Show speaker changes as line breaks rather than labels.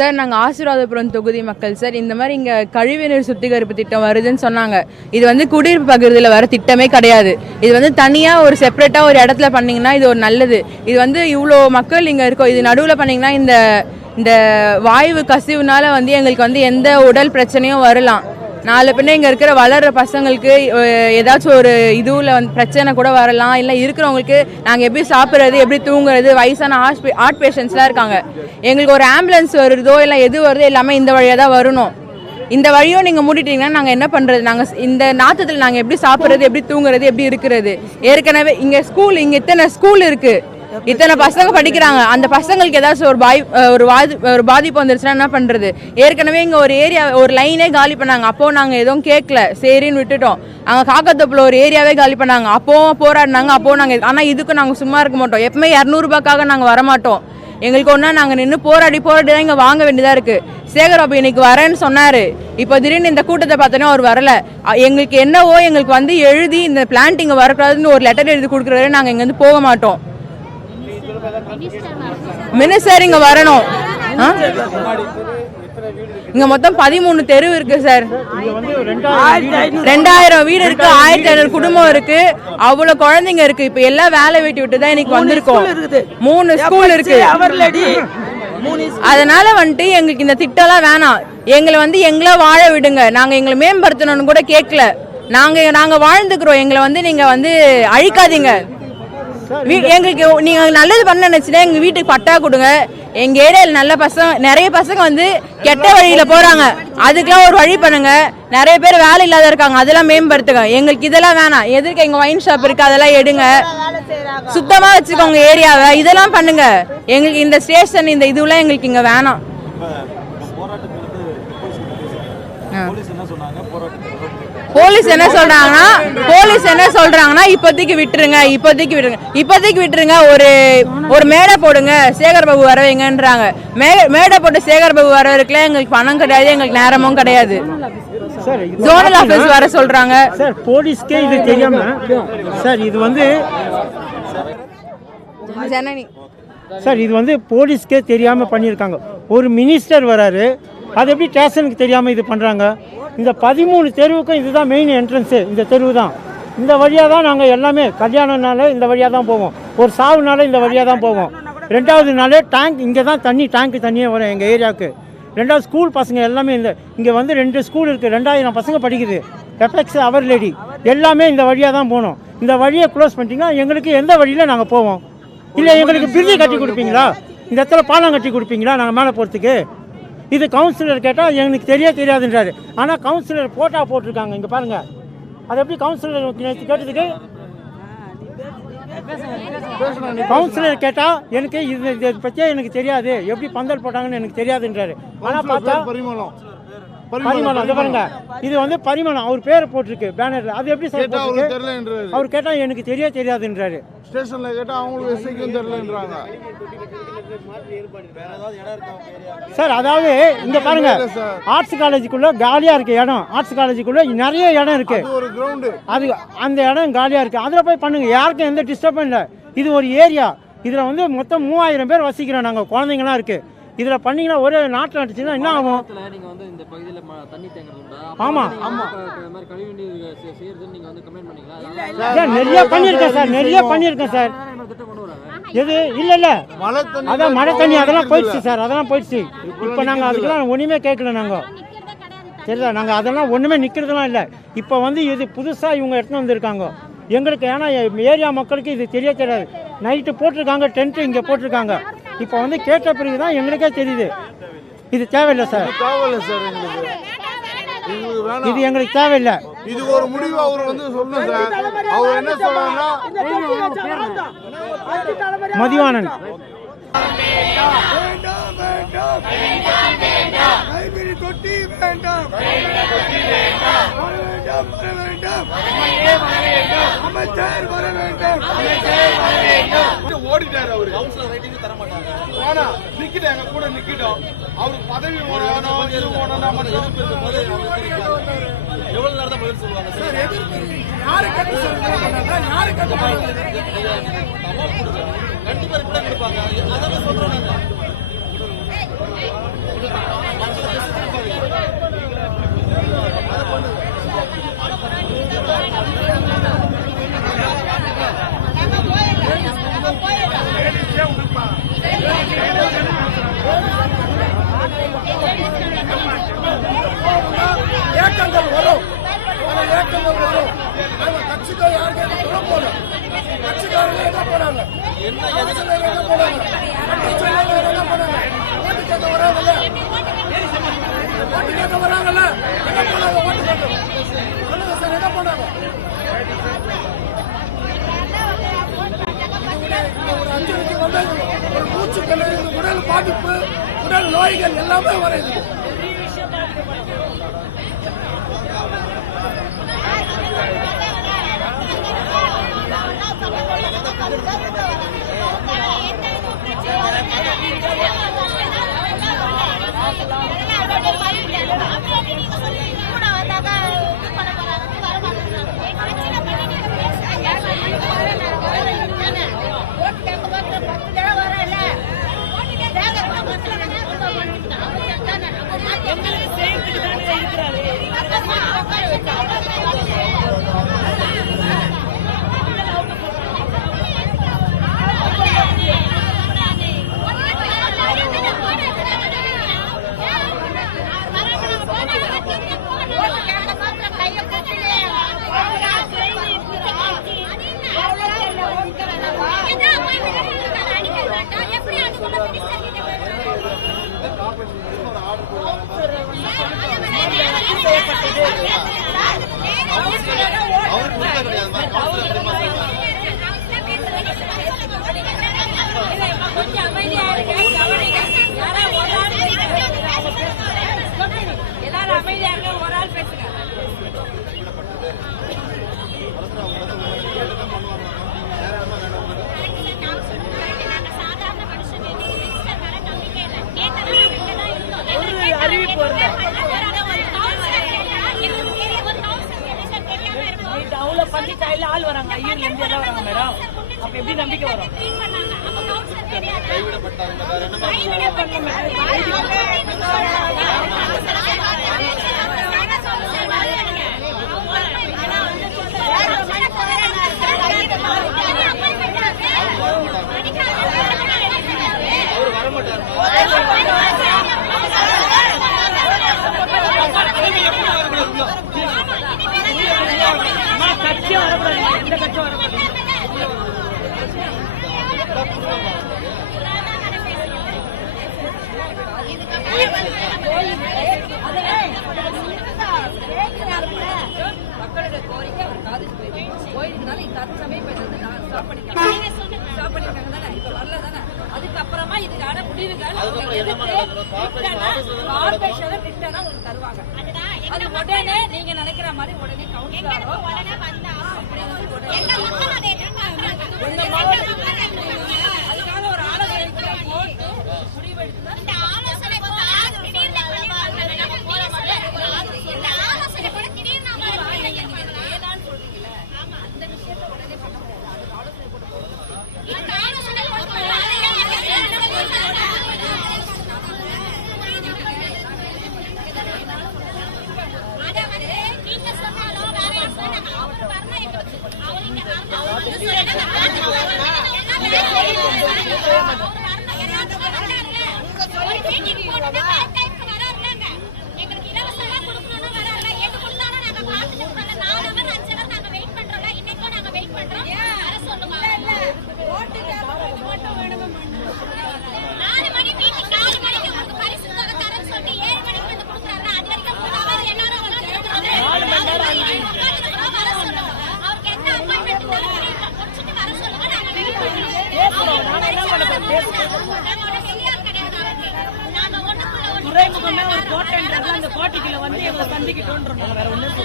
Sir நாங்கள் ஆசீர்வாதபுரம் தொகுதி மக்கள் சார். இந்த மாதிரி இங்கே கழிவுநீர் சுத்திகரிப்பு திட்டம் வருதுன்னு சொன்னாங்க. இது வந்து குடியிருப்பு பகுதியில் வர திட்டமே கிடையாது. இது வந்து தனியாக ஒரு செப்பரேட்டாக ஒரு இடத்துல பண்ணிங்கன்னா இது ஒரு நல்லது. இது வந்து இவ்வளோ மக்கள் இங்கே இருக்கோம் இது நடுவில் பண்ணிங்கன்னா இந்த இந்த வாயு கசிவுனால வந்து எங்களுக்கு வந்து எந்த உடல் பிரச்சனையும் வரலாம். நாலு பின்ன இங்கே இருக்கிற வளர்ற பசங்களுக்கு ஏதாச்சும் ஒரு இதுவில் வந்து பிரச்சனை கூட வரலாம். இல்லை இருக்கிறவங்களுக்கு நாங்கள் எப்படி சாப்பிட்றது எப்படி தூங்குறது வயசான ஹாஸ்பி ஹார்ட் பேஷண்ட்ஸ்லாம் இருக்காங்க. எங்களுக்கு ஒரு ஆம்புலன்ஸ் வருதோ இல்லை எது வருதோ எல்லாமே இந்த வழியாக தான் வரணும். இந்த வழியும் நீங்கள் மூடிட்டீங்கன்னா நாங்கள் என்ன பண்ணுறது நாங்கள் இந்த நாத்தத்தில் நாங்கள் எப்படி சாப்பிட்றது எப்படி தூங்குறது எப்படி இருக்கிறது? ஏற்கனவே இங்கே ஸ்கூல் இங்கே இத்தனை ஸ்கூல் இருக்குது இத்தனை பசங்க படிக்கிறாங்க. அந்த பசங்களுக்கு ஏதாச்சும் ஒரு பாய் ஒரு பாதி ஒரு பாதிப்பு வந்துருச்சுன்னா என்ன பண்ணுறது ஏற்கனவே இங்கே ஒரு ஏரியா ஒரு லைனே காலி பண்ணாங்க. அப்போ நாங்கள் எதுவும் கேட்கல சரின்னு விட்டுட்டோம். அங்கே காக்கத்தப்பில் ஒரு ஏரியாவே காலி பண்ணாங்க. அப்போவும் போராடினாங்க. அப்போ நாங்கள் ஆனால் இதுக்கு நாங்கள் சும்மா இருக்க மாட்டோம். எப்பவுமே இரநூறுபாக்காக நாங்கள் வரமாட்டோம். எங்களுக்கு ஒன்றா நாங்கள் நின்று போராடி போராடி தான் இங்கே வாங்க வேண்டியதாக இருக்குது சேகர்பாபு இன்னைக்கு வரேன்னு சொன்னார். இப்போ திடீர்னு இந்த கூட்டத்தை பார்த்தோன்னே அவர் வரல. எங்களுக்கு என்னவோ எங்களுக்கு வந்து எழுதி இந்த பிளான்ட் இங்கே வரக்கூடாதுன்னு ஒரு லெட்டர் எழுதி கொடுக்குறாரு நாங்கள் இங்கேருந்து போக மாட்டோம். மினிஸ்டர் இங்க வரணும்? இங்க மொத்தம் பதிமூணு தெரு இருக்கு சார் ரெண்டாயிரம் வீடு இருக்கு ஆயிரத்தி ஐநூறு குடும்பம் இருக்கு. அவ்வளவு குழந்தைங்க இருக்கு. இப்ப எல்லாம் வேலை வெட்டி விட்டு தான் இன்னைக்கு வந்திருக்கோம். மூணு ஸ்கூல் இருக்கு. அதனால வந்துட்டு எங்களுக்கு இந்த திட்டம்லாம் வேணாம். எங்களை வந்து எங்கள வாழ விடுங்க. நாங்க எங்களை மேம்படுத்தணும்னு கூட கேட்கல. நாங்க நாங்க வாழ்ந்துக்கிறோம். எங்களை வந்து நீங்க வந்து அழிக்காதீங்க. எங்களுக்கு நீங்க நல்லது பண்ண நினைச்சுன்னா எங்க வீட்டுக்கு பட்டா கொடுங்க. எங்க ஏரியால நல்ல பசங்க நிறைய பசங்க வந்து கெட்ட வழியில போறாங்க. அதுக்கெல்லாம் ஒரு வழி பண்ணுங்க. நிறைய பேர் வேலை இல்லாத இருக்காங்க. அதெல்லாம் மேம்படுத்துங்க. எங்களுக்கு இதெல்லாம் வேணாம். எதிர்க்க எங்க ஒயின் ஷாப் இருக்கு? அதெல்லாம் எடுங்க. சுத்தமா வச்சுக்கோங்க ஏரியாவை. இதெல்லாம் பண்ணுங்க. எங்களுக்கு இந்த ஸ்டேஷன் இந்த இதுவெல்லாம் எங்களுக்கு இங்க வேணாம். ஆ. போலீஸ் என்ன சொல்றாங்கன்னா போலீஸ் என்ன சொல்றாங்கன்னா இப்போதைக்கு விட்டுருங்க இப்போதைக்கு விட்டுருங்க இப்போதைக்கு விட்டுருங்க ஒரு ஒரு மேடை போடுங்க சேகர் பாபு வர வைங்கன்றாங்க. மே- மேடை போட்டு சேகர் பாபு வர வரைக்கும் எங்களுக்கு பணம் கிடையாது எங்களுக்கு நேரமும் கிடையாது. ஜோனல் ஆபீஸ் வர சொல்றாங்க.
சார் போலீஸ்க்கே இது தெரியாம சார் இது வந்து சார் இது வந்து போலீஸ்க்கே தெரியாம பண்ணியிருக்காங்க. ஒரு மினிஸ்டர் வராரு அது எப்படி ஸ்டேஷனுக்கு தெரியாமல் இது பண்ணுறாங்க இந்த பதிமூணு தெருவுக்கும் இதுதான் மெயின் என்ட்ரன்ஸு இந்த தெருவு தான் இந்த வழியாக தான் நாங்கள் எல்லாமே கல்யாணம்னால இந்த வழியாக தான் போவோம். ஒரு சாவுனால இந்த வழியாக தான் போவோம். ரெண்டாவது நாளே டேங்க் இங்கே தான் தண்ணி டேங்க்கு தண்ணியே வரும் எங்கள் ஏரியாவுக்கு. ரெண்டாவது ஸ்கூல் பசங்க எல்லாமே இந்த இங்கே வந்து ரெண்டு ஸ்கூல் இருக்குது ரெண்டாயிரம் பசங்க படிக்குது. எஃபெக்ஸ் அவர் லேடி எல்லாமே இந்த வழியாக தான் போகணும். இந்த வழியை க்ளோஸ் பண்ணிட்டீங்கன்னா எங்களுக்கு எந்த வழியில் நாங்கள் போவோம்? இல்லை எங்களுக்கு பிரிட்ஜி கட்டி கொடுப்பீங்களா? இந்த இடத்துல பாலம் கட்டி கொடுப்பீங்களா? நாங்கள் மேலே போகிறதுக்கு இது கவுன்சிலர் கேட்டால் எனக்கு தெரிய தெரியாதுன்றாரு. ஆனால் கவுன்சிலர் போட்டா போட்டிருக்காங்க இங்கே பாருங்கள் அது எப்படி கவுன்சிலர் கேட்டதுக்கு? கவுன்சிலர் கேட்டால் எனக்கு இது இதை பற்றியே எனக்கு தெரியாது. எப்படி பந்தல் போட்டாங்கன்னு எனக்கு தெரியாதுன்றாரு. ஆனால் பார்த்தா
பரிமளம்
இதை பாருங்க. இது வந்து பரிமளம் அவர் பேர் போட்டிருக்கு பேனர்ல அது எப்படி சார்
கேட்டா
போட்டிருக்கு? அவர் கேட்டால் எனக்கு தெரிய தெரியாதுன்றாரு.
ஸ்டேஷன்ல கேட்டா அவங்களுக்கு எஸ்ஐக்கும் தெரியலன்றாங்க.
சார் அதாவது இங்க பாருங்க. ஆர்ட்ஸ் காலேஜுக்குள்ள காலியா இருக்கு இடம். ஆர்ட்ஸ் காலேஜுக்குள்ள நிறைய இடம் இருக்கு.
இது ஒரு கிரவுண்டு
அது அந்த இடம் காலியா இருக்கு. அதில் போய் பண்ணுங்க. யாருக்கும் எந்த டிஸ்டர்பும் இல்லை. இது ஒரு ஏரியா இதில் வந்து மொத்தம் மூவாயிரம் பேர் வசிக்கிறோம் நாங்கள் குழந்தைங்களாம் இருக்கு. இதில் பண்ணீங்கன்னா ஒரே நாட்டில் அடிச்சுன்னா என்ன ஆகும்?
காலத்துல நீங்க வந்து இந்த பகுதியில ம- தண்ணி தேங்குறது உண்டா
ஆமா.
ஆமா. இந்த மாதிரி கழிவு நீர் செ- செய்யறதுன்னு நீங்க வந்து கம்ப்ளைண்ட் பண்ணீங்களா?
சார் நிறைய பண்ணியிருக்கேன் சார் நிறைய பண்ணியிருக்கேன் சார். எது? இல்லை இல்லை. அதான் மழை தண்ணி அதெல்லாம் போயிடுச்சு சார் அதெல்லாம் போயிடுச்சு. இப்போ நாங்கள் அதுக்கெல்லாம் ஒன்றுமே கேட்கல நாங்கள் சரிதா நாங்கள் அதெல்லாம் ஒன்றுமே நிற்கிறதுலாம் இல்லை. இப்போ வந்து இது புதுசாக இவங்க எடுத்துன்னு வந்திருக்காங்க. எங்களுக்கு ஏன்னா ஏரியா மக்களுக்கு இது தெரிய தெரியாது. நைட்டு போட்டிருக்காங்க டென்ட்டு இங்கே போட்டிருக்காங்க. இப்போ வந்து கேட்ட பிறகு தான் எங்களுக்கே தெரியுது. இது தேவையில்லை சார்.
தேவையில்ல சார் எங்களுக்கு.
இது எங்களுக்கு தேவையில்லை.
இது ஒரு முடிவு அவர் வந்து சொல்லணும் சார். அவர் என்ன சொல்றாங்கன்னா
மதிவாணன்.
கைவிரி தொட்டி வேண்டாம். வர வேண்டாம் வர வேண்டாம். அமைச்சர் வர வேண்டாம்.
ஓடிட்டாரு அவரு. வேணாம் நிக்கிட்டோம் எங்க கூட நிக்கிட்டோம். அவருக்கு பதவி இது வேணும் நம்ம எதிர்ப்பு இருக்கும்போது
எவ்வளவு நேரம் தான் பதில் சொல்லுவாங்க? சார்.
யாரு கட்டு சொல்றாங்க யாரு கட்டு
கண்டிப்பா ரிப்ளை கொடுப்பாங்க. அதான் சொல்றோம் நாங்க
பாதிப்பு உடல் நோய்கள் எல்லாமே வருது
அவர்
இவ்வளோ பண்ணி கையில் ஆள் வராங்க. ஐயர் எம்பி எல்லாம் வராங்க மேடம் அப்போ எப்படி நம்பிக்கை வரும்? கைவிடப்பட்டாங்க
மக்களோட கோரிக்கை அவர் காதுக்கு போயிருக்கு போயிருந்தனால இந்த தற்சமயம் ஸ்டாப் பண்ணிக்கலாம் தானே இப்ப அதுக்கப்புறமா இதுக்கான முடிவுகள் கார்பரேஷன் திட்டம்னா உங்களுக்கு தருவாங்க அது உடனே நீங்க நினைக்கிற மாதிரி உடனே கவுன்சிலரோ அதுக்காக ஒரு ஆளை போட்டு முடிவெடுத்து
சேர்ந்துக்கோங்க ஒரு
கோட்டைன்றது அந்த கோட்டைக்குள்ள வந்து எங்களை சந்திக்கிட்டோன்றோம் வேற ஒன்றும்